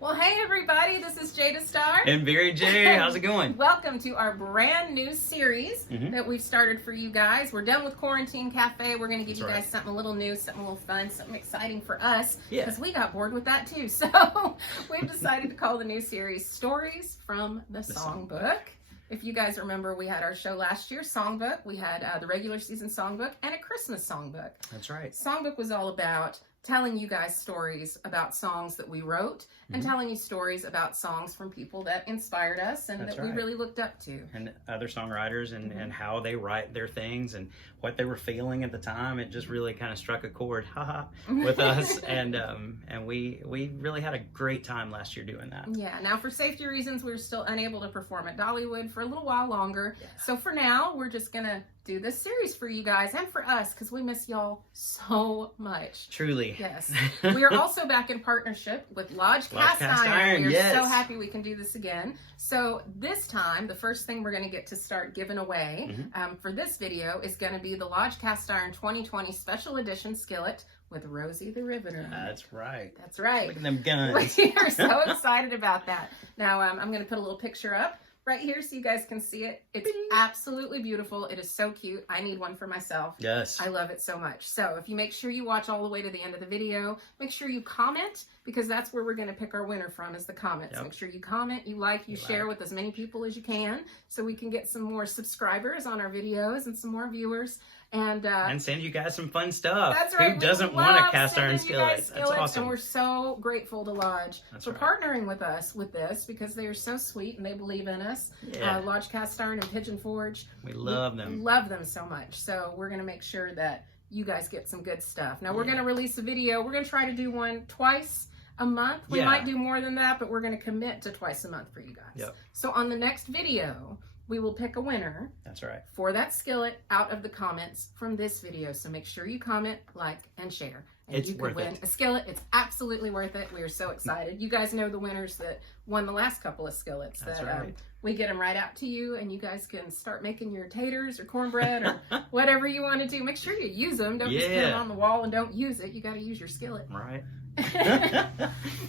Well, hey everybody, this is Jada Star. And Barry J, how's it going? Welcome to our brand new series that we've started for you guys. We're done with Quarantine Cafe. We're going to give you guys something a little new, something a little fun, something exciting for us. Because we got bored with that too. So we've decided to call the new series Stories from the Songbook. If you guys remember, we had our show last year, Songbook. We had the regular season Songbook and a Christmas Songbook. That's right. Songbook was all about telling you guys stories about songs that we wrote and telling you stories about songs from people that inspired us and that we really looked up to. And other songwriters and how they write their things and what they were feeling at the time. It just really kind of struck a chord with us. And we really had a great time last year doing that. Yeah. Now, for safety reasons, we were still unable to perform at Dollywood for a little while longer. Yeah. So for now, we're just going to do this series for you guys and for us because we miss y'all so much. Truly. Yes. We are also back in partnership with Lodge Cast Iron. We're so happy we can do this again. So this time, the first thing we're going to get to start giving away for this video is going to be the Lodge Cast Iron 2020 Special Edition Skillet with Rosie the Riveter. That's right. That's right. Look at them guns. We are so excited about that. Now, I'm going to put a little picture up right here so you guys can see it. It's absolutely beautiful. It is so cute. I need one for myself. Yes. I love it so much. So if you make sure you watch all the way to the end of the video, make sure you comment because that's where we're going to pick our winner from is the comments. Make sure you comment, you like, you share with as many people as you can so we can get some more subscribers on our videos and some more viewers. And send you guys some fun stuff. That's right. Who doesn't want a cast iron skillet? That's awesome. And we're so grateful to Lodge for partnering with us with this because they are so sweet and they believe in us. Yeah. Lodge Cast Iron and Pigeon Forge. We love them. Love them so much. So we're going to make sure that you guys get some good stuff. Now we're going to release a video. We're going to try to do one twice a month. We might do more than that, but we're going to commit to twice a month for you guys. Yep. So on the next video, we will pick a winner. That's right. For that skillet out of the comments from this video. So make sure you comment, like, and share. And you could win a skillet. It's absolutely worth it. We are so excited. You guys know the winners that won the last couple of skillets. That's right. We get them right out to you, and you guys can start making your taters or cornbread or whatever you want to do. Make sure you use them. Don't just put them on the wall and don't use it. You got to use your skillet. Right.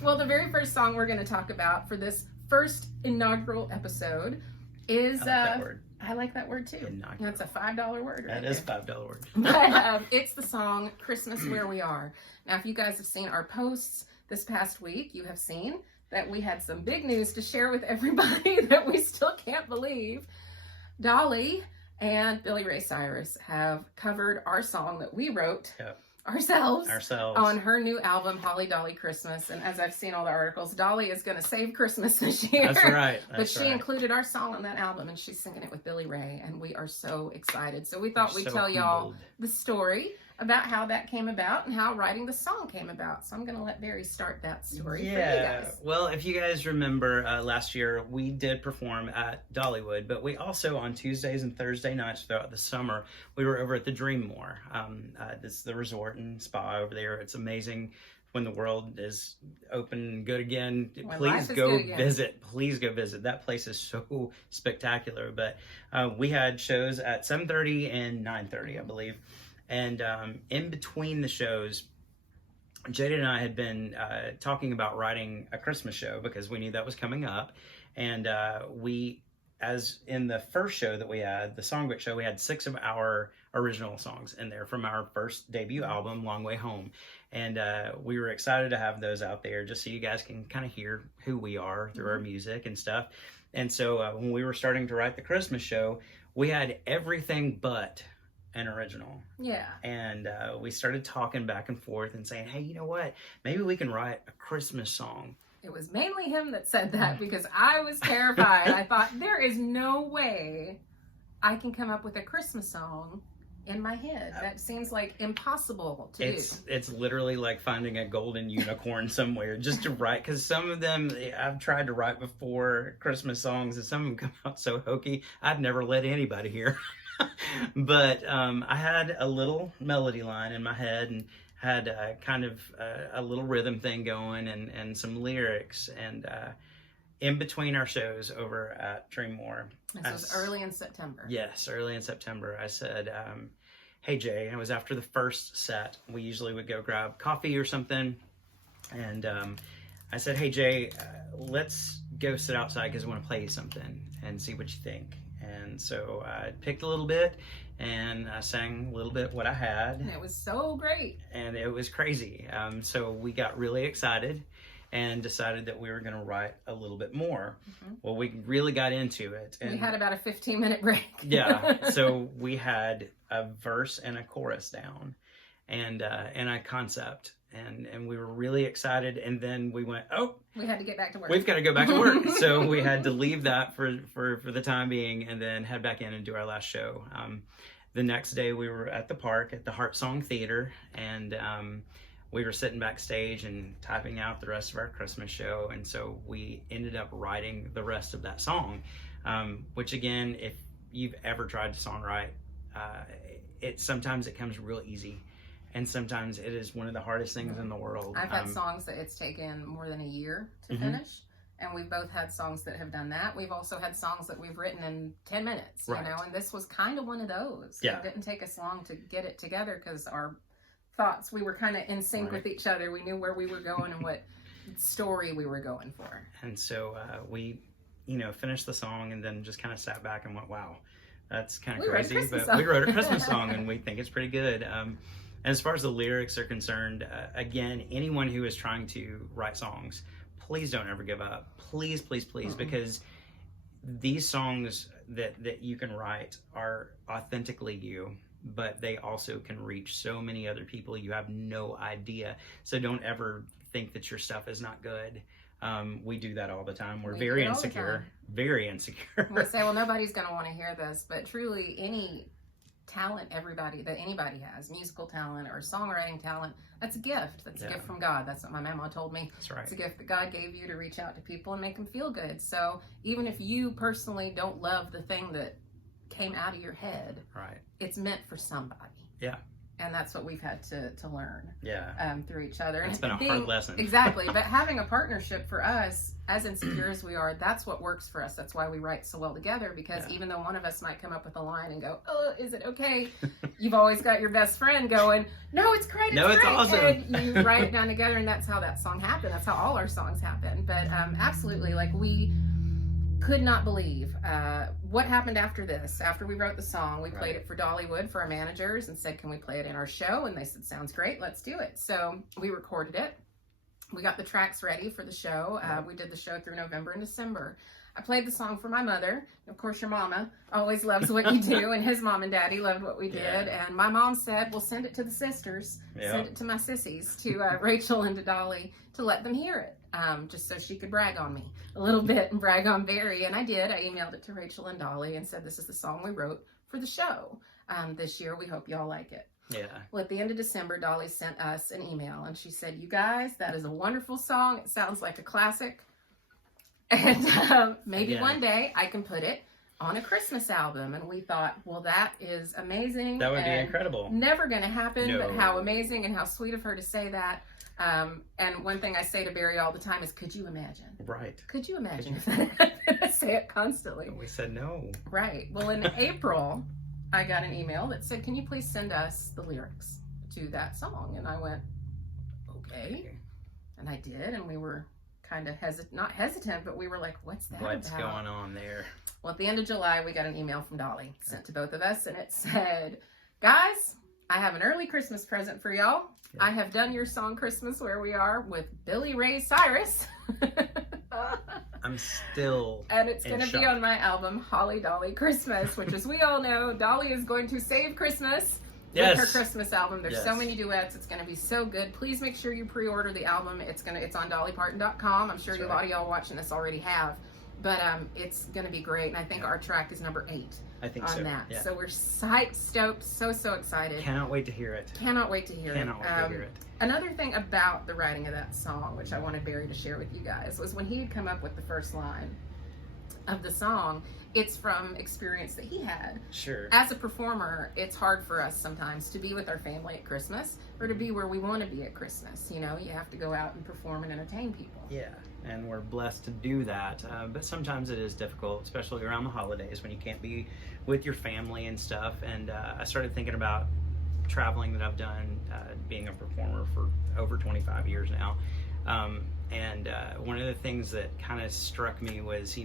Well, the very first song we're going to talk about for this first inaugural episode is I like that word too. That's a $5 word. That is a $5 word. But it's the song Christmas Where We Are. Now, if you guys have seen our posts this past week, you have seen that we had some big news to share with everybody that we still can't believe. Dolly and Billy Ray Cyrus have covered our song that we wrote ourselves on her new album, Holly Dolly Christmas. And as I've seen all the articles, Dolly is going to save Christmas this year. That's right. But she included our song on that album, and she's singing it with Billy Ray, and we are so excited. So we thought we'd tell y'all the story about how that came about and how writing the song came about. So I'm going to let Barry start that story for you guys. Well, if you guys remember last year, we did perform at Dollywood, but we also on Tuesdays and Thursday nights throughout the summer, we were over at the Dreammore. This is the resort and spa over there. It's amazing. When the world is open and good again, please go visit. Please go visit. That place is so spectacular. But we had shows at 7:30 and 9:30, I believe. And in between the shows, Jada and I had been talking about writing a Christmas show because we knew that was coming up. And as in the first show that we had, the Songbook show, we had 6 of our original songs in there from our first debut album, Long Way Home. And we were excited to have those out there just so you guys can kind of hear who we are through our music and stuff. And so when we were starting to write the Christmas show, we had everything but an original. Yeah. And we started talking back and forth and saying, hey, you know what? Maybe we can write a Christmas song. It was mainly him that said that because I was terrified. I thought, there is no way I can come up with a Christmas song in my head. That seems like impossible to do. It's literally like finding a golden unicorn somewhere just to write, because some of them I've tried to write before, Christmas songs, and some of them come out so hokey, I'd never let anybody hear. But I had a little melody line in my head and had kind of a little rhythm thing going and some lyrics. And in between our shows over at Dreammore. This was early in September. Yes, early in September. I said, hey, Jay, it was after the first set. We usually would go grab coffee or something. And I said, hey, Jay, let's go sit outside because I want to play you something and see what you think. And so I picked a little bit and I sang a little bit what I had. And it was so great. And it was crazy. So we got really excited and decided that we were going to write a little bit more. Well, we really got into it. And we had about a 15-minute break. Yeah. So we had a verse and a chorus down and a concept. And we were really excited. And then we went, oh, we had to get back to work. We've got to go back to work. So we had to leave that for the time being and then head back in and do our last show. The next day we were at the park at the Heart Song Theater, and we were sitting backstage and typing out the rest of our Christmas show. And so we ended up writing the rest of that song, which again, if you've ever tried to songwrite, sometimes it comes real easy. And sometimes it is one of the hardest things in the world. I've had songs that it's taken more than a year to finish. And we've both had songs that have done that. We've also had songs that we've written in 10 minutes, you know, and this was kind of one of those. Yeah. It didn't take us long to get it together because our thoughts, we were kind of in sync with each other. We knew where we were going and what story we were going for. And so we, finished the song and then just kind of sat back and went, wow, that's kind of crazy. But we wrote a Christmas song and we think it's pretty good. And as far as the lyrics are concerned, again, anyone who is trying to write songs, please don't ever give up. Please, please, please, because these songs that you can write are authentically you, but they also can reach so many other people you have no idea. So don't ever think that your stuff is not good. We do that all the time. We're very insecure. Very insecure. We say, well, nobody's going to want to hear this, but truly any talent that anybody has, musical talent or songwriting talent, that's a gift. That's a gift from God. That's what my mama told me. That's right. It's a gift that God gave you to reach out to people and make them feel good. So even if you personally don't love the thing that came out of your head, right, it's meant for somebody. Yeah. And that's what we've had to learn through each other. It's been a hard lesson. Exactly. But having a partnership for us, as insecure as we are, that's what works for us. That's why we write so well together, because even though one of us might come up with a line and go, oh, is it okay? You've always got your best friend going, no, it's great. It's great. Awesome. And you write it down together, and that's how that song happened. That's how all our songs happen. But absolutely, like, we could not believe what happened after this. After we wrote the song, we played it for Dollywood, for our managers, and said, can we play it in our show? And they said, sounds great, let's do it. So we recorded it. We got the tracks ready for the show. We did the show through November and December. I played the song for my mother. Of course, your mama always loves what you do, and his mom and daddy loved what we did. And my mom said, well, send it to the sisters, send it to my sissies, to Rachel and to Dolly, to let them hear it, just so she could brag on me a little bit and brag on Barry. And I did. I emailed it to Rachel and Dolly and said, this is the song we wrote for the show this year. We hope y'all like it. Yeah. Well, at the end of December, Dolly sent us an email, and she said, you guys, that is a wonderful song. It sounds like a classic. And maybe one day I can put it on a Christmas album. And we thought, well, that is amazing. That would be incredible. Never going to happen, but how amazing and how sweet of her to say that. And one thing I say to Barry all the time is, could you imagine? Right. Could you imagine if that happened? I say it constantly. And we said no. Right. Well, in April, I got an email that said, can you please send us the lyrics to that song? And I went, okay. And I did, and we were kind of not hesitant, but we were like, what's that What's about? going on there? Well, at the end of July, we got an email from Dolly sent to both of us, and it said, guys, I have an early Christmas present for y'all. I have done your song Christmas Where We Are with Billy Ray Cyrus. I'm still and it's going to be on my album Holly Dolly Christmas, which, as we all know, Dolly is going to save Christmas with her Christmas album. There's so many duets. It's going to be so good. Please make sure you pre-order the album. It's on dollyparton.com. I'm sure a lot of y'all watching this already have, but it's going to be great. And I think our track is number 8. I think on that. So we're psyched, stoked, so excited. Cannot wait to hear it. Cannot wait to hear it. Cannot wait to hear it. Another thing about the writing of that song, which I wanted Barry to share with you guys, was when he had come up with the first line of the song, it's from experience that he had. Sure. As a performer, it's hard for us sometimes to be with our family at Christmas or to be where we want to be at Christmas. You know, you have to go out and perform and entertain people. Yeah, and we're blessed to do that. But sometimes it is difficult, especially around the holidays when you can't be with your family and stuff. And I started thinking about traveling that I've done, being a performer for over 25 years now. And one of the things that kind of struck me was,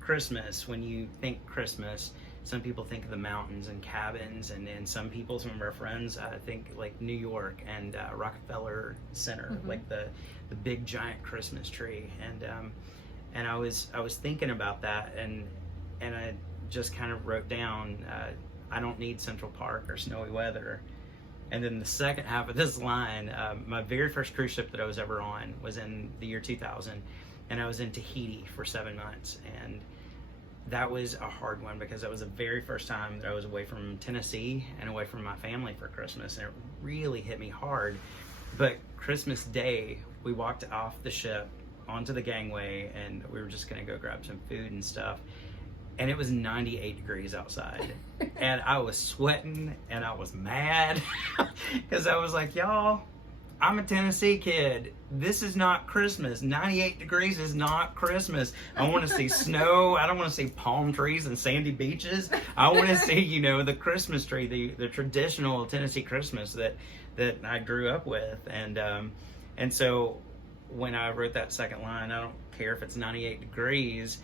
Christmas. When you think Christmas, some people think of the mountains and cabins, and some people, some of our friends, think like New York and Rockefeller Center, like the big giant Christmas tree. And I was thinking about that, and I just kind of wrote down, I don't need Central Park or snowy weather. And then the second half of this line, my very first cruise ship that I was ever on was in the year 2000, and I was in Tahiti for 7 months. And that was a hard one because that was the very first time that I was away from Tennessee and away from my family for Christmas, and it really hit me hard. But Christmas Day, we walked off the ship onto the gangway, and we were just gonna go grab some food and stuff. And it was 98 degrees outside. And I was sweating and I was mad because I was like, y'all, I'm a Tennessee kid. This is not Christmas. 98 degrees is not Christmas. I want to see snow. I don't want to see palm trees and sandy beaches. I want to see, the Christmas tree, the traditional Tennessee Christmas that I grew up with. And so when I wrote that second line, I don't care if it's 98 degrees,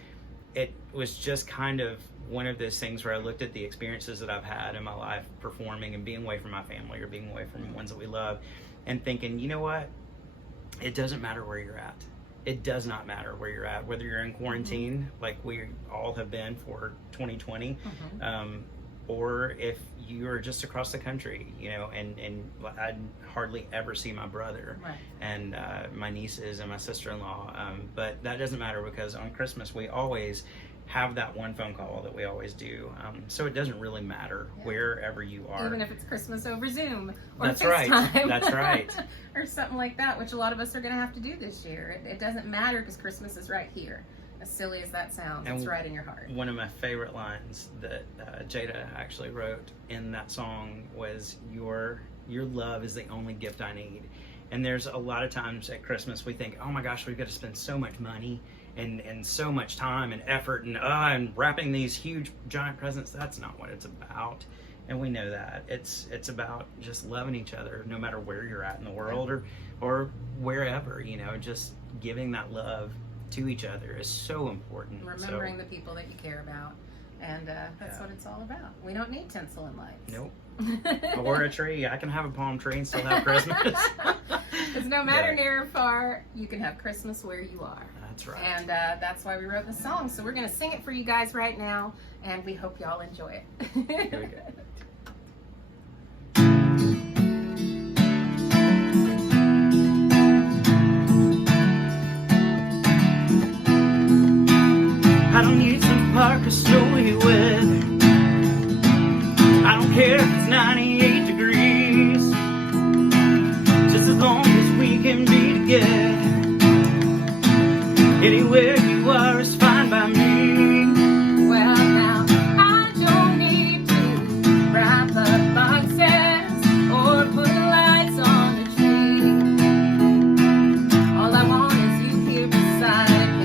it was just kind of one of those things where I looked at the experiences that I've had in my life performing and being away from my family or being away from the ones that we love, and thinking, you know what? It doesn't matter where you're at. It does not matter where you're at, whether you're in quarantine, like we all have been for 2020, or if you're just across the country, and I'd hardly ever see my brother and my nieces and my sister-in-law, but that doesn't matter because on Christmas we always have that one phone call that we always do, so it doesn't really matter wherever you are, even if it's Christmas over Zoom or that's FaceTime. right that's right or something like that, which a lot of us are going to have to do this year. It doesn't matter because Christmas is right here. As silly as that sounds, it's right in your heart. One of my favorite lines that Jada actually wrote in that song was, your love is the only gift I need. And there's a lot of times at Christmas we think, oh my gosh, we've got to spend so much money and so much time and effort and wrapping these huge giant presents. That's not what it's about. And we know that. It's about just loving each other no matter where you're at in the world or wherever, just giving that love to each other is so important. Remembering the people that you care about, and that's what it's all about. We don't need tinsel and lights. Nope. Or a tree. I can have a palm tree and still have Christmas. Because no matter near or far, you can have Christmas where you are. That's right. And that's why we wrote the song. So we're going to sing it for you guys right now, and we hope y'all enjoy it. Here we go. I don't need some park or snowy weather. I don't care if it's 98 degrees. Just as long as we can be together. Anywhere you are is fine by me. Well, now, I don't need to wrap up boxes or put lights on the tree. All I want is you here beside me.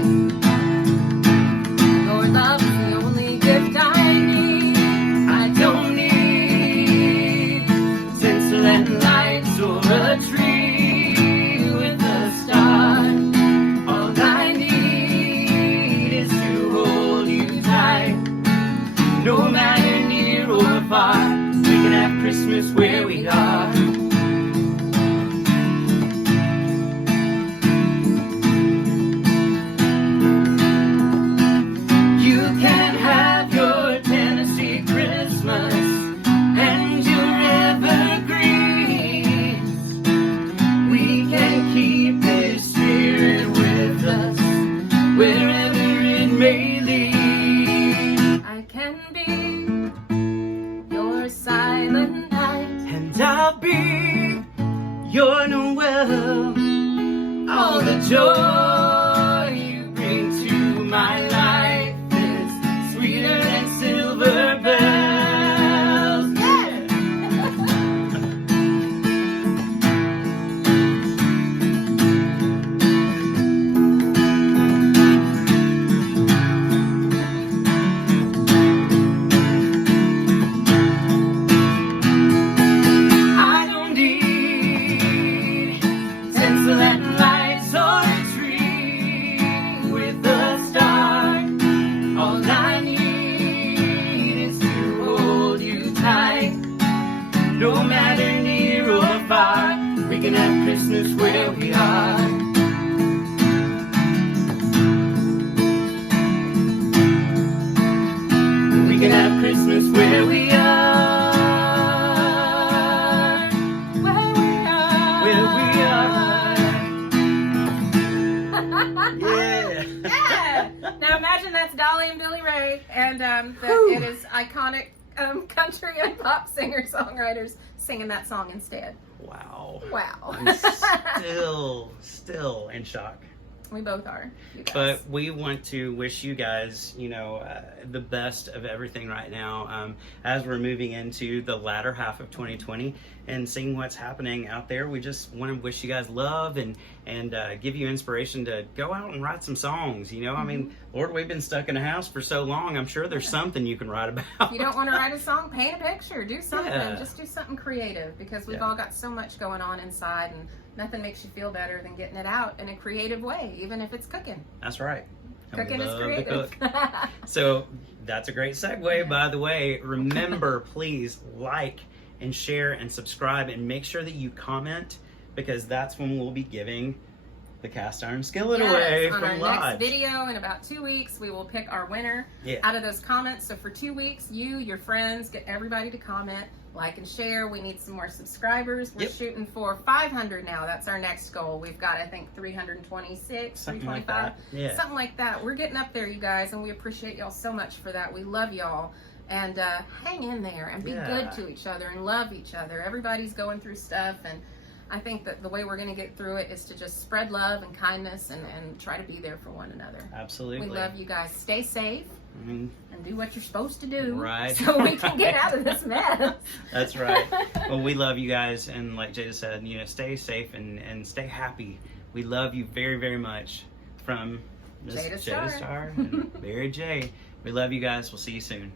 Love is the only gift I need. I don't need tinsel and lights or a tree with a star. All I need is to hold you tight. No matter near or far, we can have Christmas where we are. Your Noel, all the joy you bring to my life is sweeter than silver bells. Yeah. I don't need tinsel and lights. where we are. Yeah. Now imagine that's Dolly and Billy Ray, and that it is iconic country and pop singer-songwriters singing that song instead. Wow. Wow. I'm still in shock. We both are, you guys. But we want to wish you guys, the best of everything right now. As we're moving into the latter half of 2020 and seeing what's happening out there, we just want to wish you guys love and give you inspiration to go out and write some songs. I mean, Lord, we've been stuck in a house for so long. I'm sure there's something you can write about. If you don't want to write a song, paint a picture, do something. Yeah. Just do something creative, because we've all got so much going on inside, and nothing makes you feel better than getting it out in a creative way, even if it's cooking. That's right. Cooking is Love to creative. cook. So that's a great segue, by the way. Remember, please like and share and subscribe, and make sure that you comment, because that's when we'll be giving the cast iron skillet away on from our Lodge. next video in about 2 weeks. We will pick our winner out of those comments. So for 2 weeks, you, your friends, get everybody to comment, like and share. We need some more subscribers. We're shooting for 500 now. That's our next goal. We've got, I think, 326, Something 325, like that. Yeah. something like that. We're getting up there, you guys, and we appreciate y'all so much for that. We love y'all. And hang in there and be good to each other and love each other. Everybody's going through stuff, and I think that the way we're going to get through it is to just spread love and kindness and try to be there for one another. Absolutely. We love you guys. Stay safe and do what you're supposed to do. Right. So we can get out of this mess. That's right. Well, we love you guys, and like Jada said, stay safe and stay happy. We love you very, very much. From Miss Jada Star and Mary J. We love you guys. We'll see you soon.